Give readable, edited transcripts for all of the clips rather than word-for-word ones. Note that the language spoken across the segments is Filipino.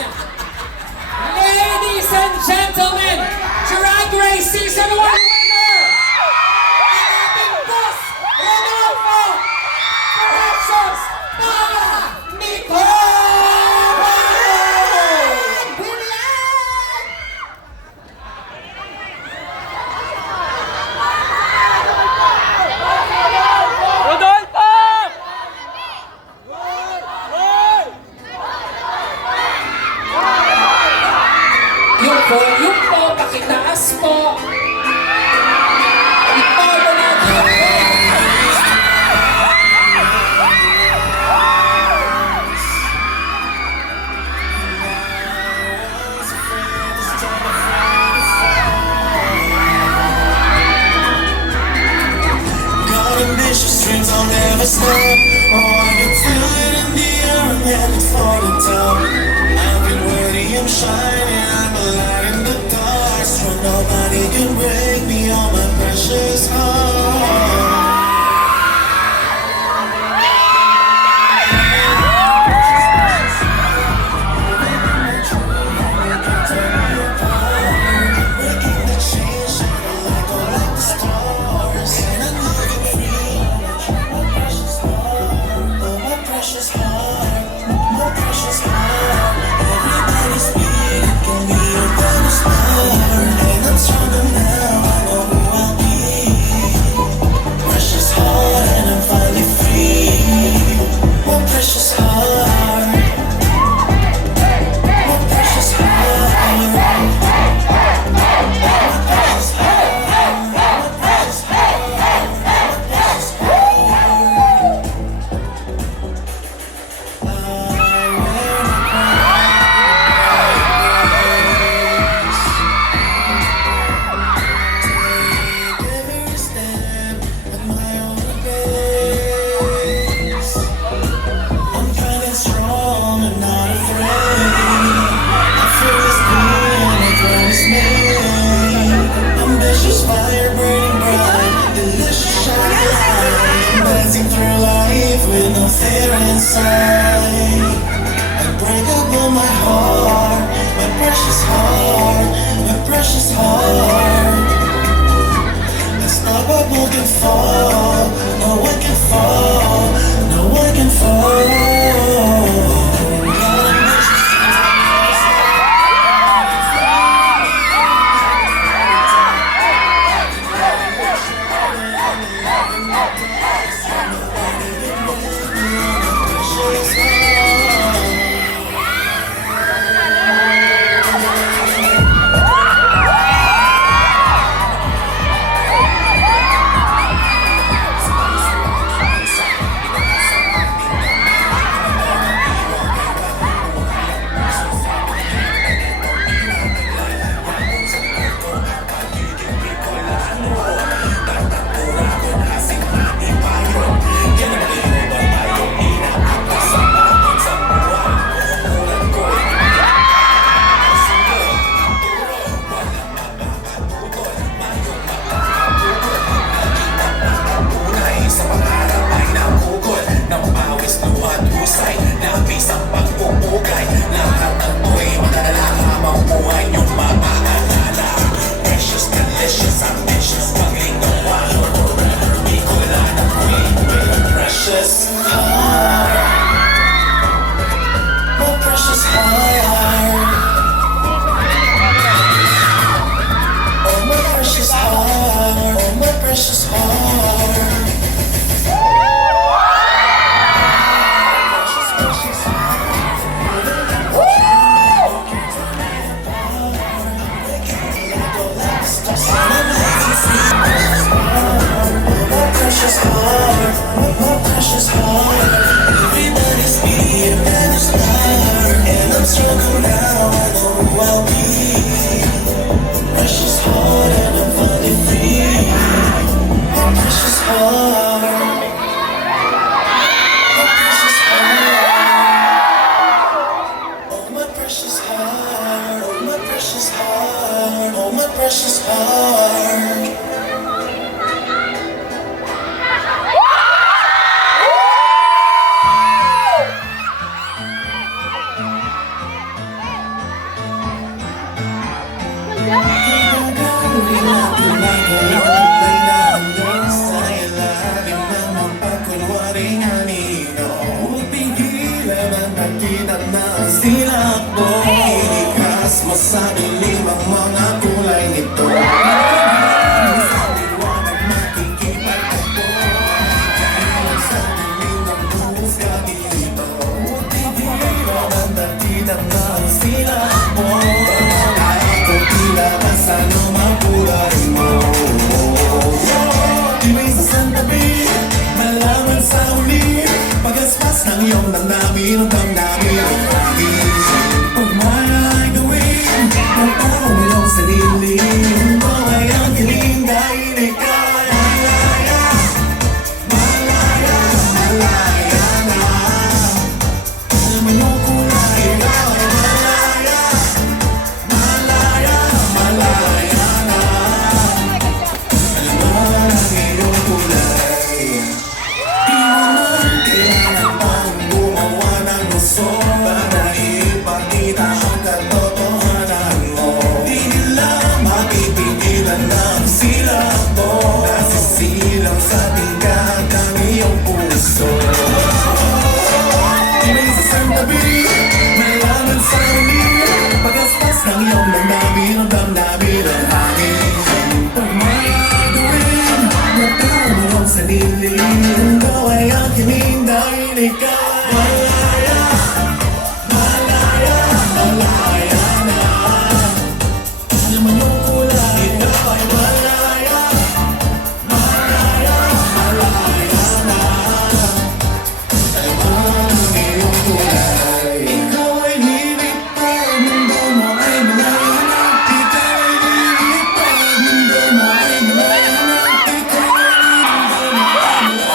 Ladies and gentlemen, Drag Race Season 1 winner! Ang ating boss, Rodolfo Precious Nicole! Rodolfo! Yung po, pakitaas po. Ito natin. Got ambitious dreams I'll never stop. Oh, I can feel it in the air and then it's falling down. I've been worthy, I'm shining, I'm a light in the dark. So nobody can break me, oh my precious heart. Breaking the chains, shining like all like the stars. And I'm living free, my precious heart, oh my precious heart, my precious heart. Everybody speak, can be a better star. And I'm stronger now, I know who I'll be. Precious heart, and I'm finally free. My precious heart, my precious heart. Every step at my own pace. I'm feeling strong and not afraid. I feel this being a promise made. Ambitious fire burning bright, delicious shining light. Dancing through life with no fear inside. Unbreakable my heart, my precious heart, my precious heart. Unstoppable can fall, no one can fall, no one can fall. Got ambitious precious heart. Precious heart, my precious heart, oh my precious heart, oh my precious heart. Precious, precious precious heart, my precious heart. Everybody's being a better star. And I'm stronger now, I know who I'll be. Precious heart, and I'm finally free. My precious heart, my precious heart. Oh my precious heart, oh my precious heart, oh my precious heart. Gagawin natin bago ay naandun sa ilalim ng mapagkunwaring anino. Huwag pigilan ang nakita na silak mo. Ilikas mo sa dilim ang mga kulay nito. Sa liwanag makikipagtagpo. Dahil sa dilim ng husga dito. Huwag pigilan ang nakita na silak mo. Sa lumang kulay mo. Ibig sa santabi, malaman sa huli. Pagaspas ng iyong damdamin, ang damdamin ang akin. Pag may gawin, ang taong iyong sarili. Ito ay ang kiling dahil ikaw ay malaya. Malaya, malaya na. Alam mo yung kulay, ikaw ay malaya. Malaya, malaya na. Alam mo ang iyong kulay. Di mo man kailangan pang gumawa ng gusto para ipakita ang katotohanan mo. Di nila mapipigilan ng silak mo. Nasisilang sa tingkad ng iyong puso. Ibig sa santabi, malaman sa huli. Pagaspas ng iyong damdamin, ang damdamin ang akin. Pag may gawin, matao mo ang sarili. Ito ay ang kiling dahil ikaw ay malaya. Malaya, malaya na. Alam mo yung kulay, ikaw ay malaya. Malaya, malaya na. Alam mo ang iyong kulay. Ikaw ay lilipad, mundo mo ay malaya na. Ikaw ay lilipad, mundo mo ay malaya na. Ikaw ay lilipad, mundo mo ay malaya na.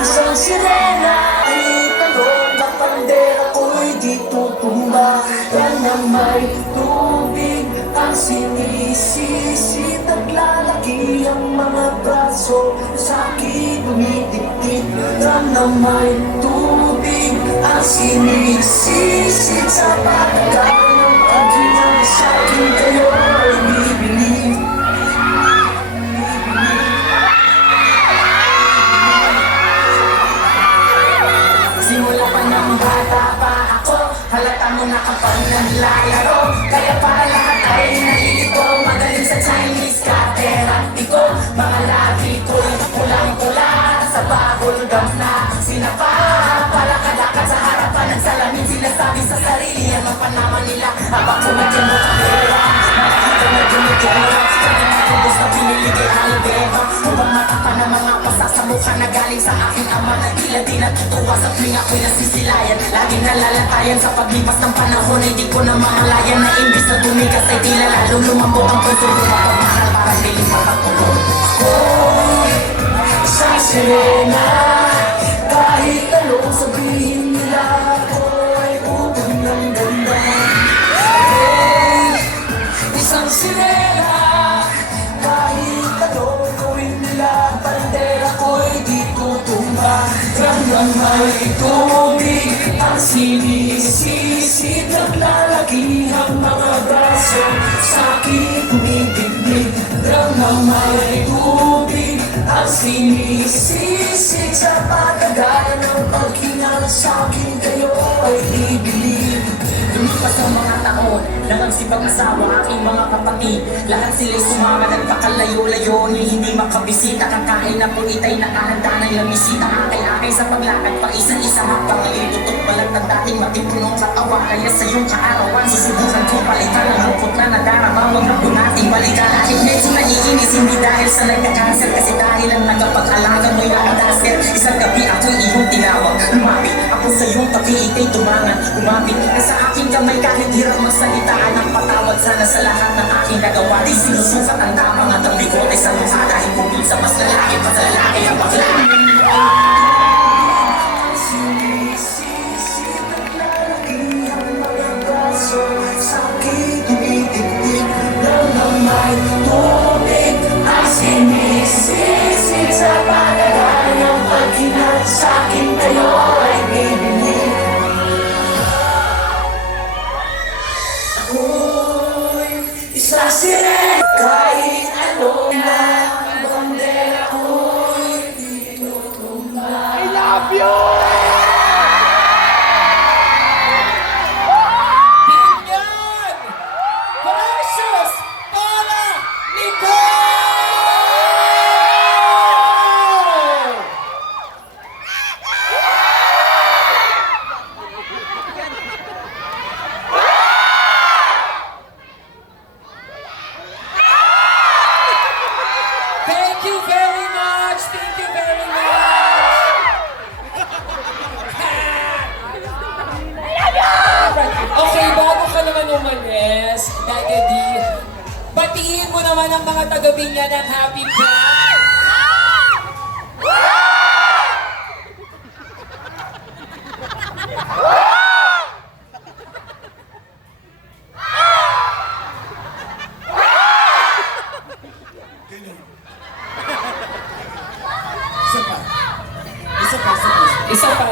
Isang sirena ay tanong ng pandera ko'y di tutumba. Yan na may tubig ang sinisisid. Naglalaki ang mga braso sa akin dumidikdik. Yan na may tubig ang sinisisid. Sa patagal ng paghinang sa akin kayo ay bibilig. Simula pa ng bata pa ako, halata mo na kapag naglalaro. Kaya para lahat ay nalilito, magaling sa Chinese katerati ko. Mga labi ko'y pulang-pula, sa bagol gam na sinapa. Palakad-lakad sa harapan ng salamin, sinasabi sa sarili ang mapanaman nila. Habang kumadyan mo kapera, nakikita na dumidera. Kaya nakubos na pinili kay Aldeva. Hubang mata pa na mga pasasamukha na galing sa aking ama. Na tila di natutuwa sa tuwing ako'y nasisilayan. Laging nalalatayan sa paglipas ng panahon. Hindi ko na mamalayan na imbis na tumigas ay tila lalong lumambot ang puso ko. Mapagmahal para piling magpatulog. Isang sirena, kahit anong sabihin nila, ako ay ubod ng ganda. Isang sirena, kahit anong gawin nila, bandera ko'y di tutumba. Hanggang may tubig ang sinisisid. Naglalaki ang mga braso sa aking tumigiglig. Hanggang may tubig ang sinisisid. Sa patagal ng paghinga sa akin kayo ay ibilig. Lumipas ang mga taon taon nang nagsipag-asawa aking mga kapatid. Lahat sila'y sumama nagpakalayo-layo ni hindi makabisita. Kakain na po itay nakahanda ng lamisita. Akay-akay sa paglakad pa isa-isa hapang tutok balat ng dating matipunong katawa. Kaya sa iyong kaarawan susubukan kong palitan ang lungkot na nadarama. Huwag na po nating balikan. Kahit medyo naiinis hindi dahil sa nagka-cancer, kasi dahil ang nagapag-alaga mo'y nakadasker. Isang gabi ako'y iyong tinawag. Lumapit ako sa iyong tabi, ikay tumangan. Umapit na sa aking kamay kahit hirap magsalitaan ng patawad. Sana sa lahat ng aking nagawa di sinusukat ang tamang at ang bigote sa mukha. Dahil kung minsan mas lalaki pa sa lalaki ang bakla. Sa'kin tumitigdig lang ang may tubig. Ang sinisisi sa panagal ng paghinat. Sa'kin kayo ay bibigay. Ako'y isa sila kahit ano na bandera ko'y tinutumbay. I love you! Binyan! Precious Paula Nicole! Thank you very much! Thank you very much! Okay, bago ka naman umalis, Dagadi, batiin mo naman ang mga taga-Binyan ng Happy Pride!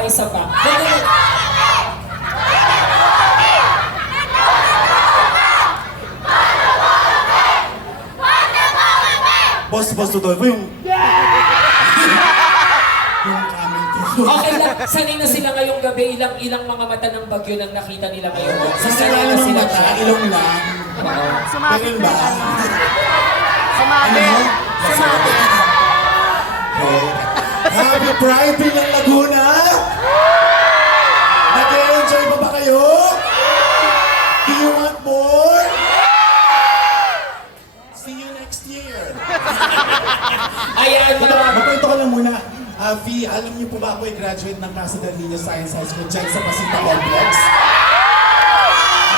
Isa pa. Boss, Rodolfo, yung camel ko. Okay lang, sanay na sila ngayong gabi. Ilang mga mata ng bagyo nang nakita nila ngayon. Sanay na sila ta, ilong lang. Ganun ba? Sumabi. Ano? Sumabi. Okay. Happy Pride Binyan Laguna! Nag-enjoy pa ba kayo? Do you want more? See you next year! Ayan, Magkwento ko lang muna. V, alam niyo po ba ako ay graduate ng Casa del Niño Science High School dyan sa Pasita Complex?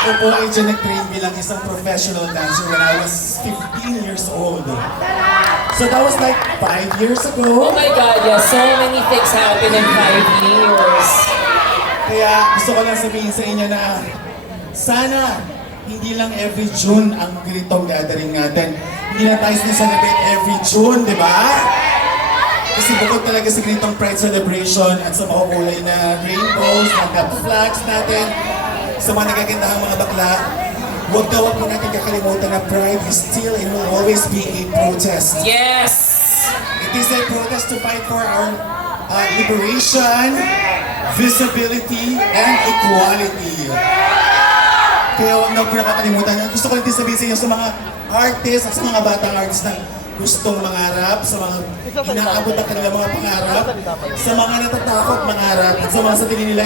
Ako po ay dyan nag-train bilang isang professional dancer when I was 15 years old. So that was like 5 years oh ago. my God, yeah, so many things happen in 5 years. Kaya gusto ko lang sabihin sa inyo na sana hindi lang every June ang ganitong gathering natin. Hindi na tayo celebrate every June, di ba? Kasi bukod talaga sa ganitong Pride celebration at sa makukulay na rainbows, mga flags natin, sa mga nagagandahang mga bakla, huwag po natin kakalimutan na Pride is still and will always be a protest. Yes! It is a protest to fight for our liberation, visibility, and equality. Kaya huwag na po nakakalimutan. Gusto ko lang din sabihin sa inyo sa mga artists at sa mga batang artists na gustong mangarap, sa mga inaabot ang kanilang mga pangarap, sa mga natatakot mangarap, at sa mga sa tingin nila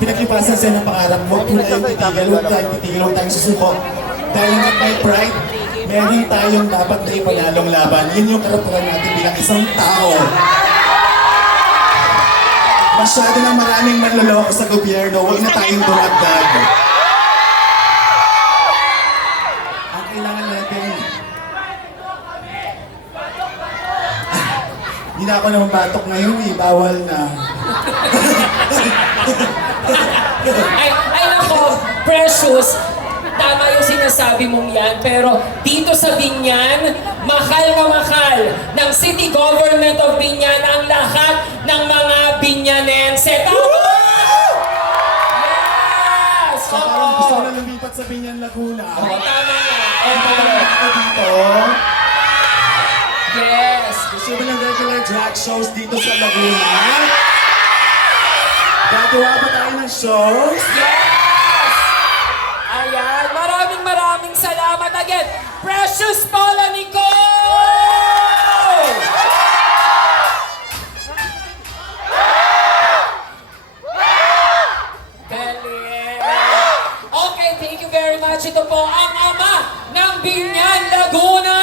pinaglipasan sila ng pangarap. Huwag po tayong titigil, huwag tayong susuko. Dahil hanggang may pride, meron tayong dapat na ipanalong laban. Yun yung karapatan natin bilang isang tao. Masyado na maraming manloloko sa gobyerno, huwag na tayong dumagdag. Ang kailangan natin... Hindi na ako naman batok ngayon eh, bawal na. Ay nako, Precious, tama yung sinasabi mong yan, pero dito sa Binyan, mahal na mahal ng City Government of Binyan ang lahat ng mga Binyanense. Tama! Yes! So parang gusto ko na lumipat sa Binyan Laguna. Oo, tama nga. Ako dito. Yes! Gusto mo ng regular drag shows dito sa Laguna? Gagawa ba tayo ng shows? Yes! again, Precious Paula Nicole! Galing! Okay, thank you very much. Ito po ang ama ng Binyan, Laguna,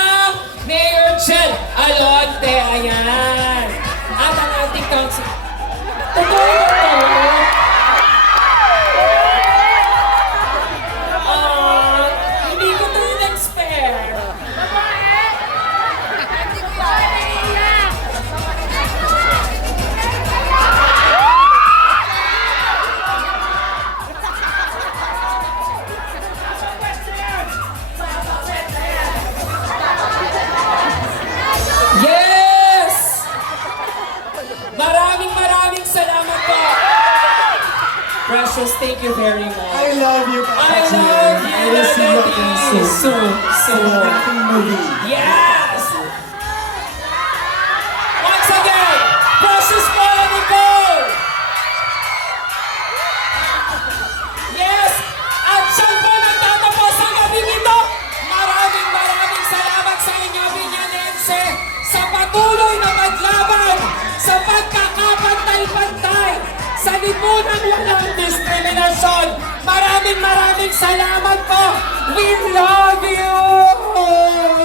Mayor Jel Alonte. Ayan. At ang ating council. Totoo ba ito? Hindi ko ito in-expect. Yes! Maraming salamat po. Precious, thank you very much. I love you, Papa I Jim. love you, I will see you again soon. soon. Acting movie. Yes! Once again, Precious Paula Nicole! Yes! At siya po nagtatapos ang gabing ito. Maraming salamat sa inyo, Binyanense, sa patuloy na maglaban, sa pagkakapantay-pantay, sa lipunang walang diskriminasyon. Maraming salamat po. We love you!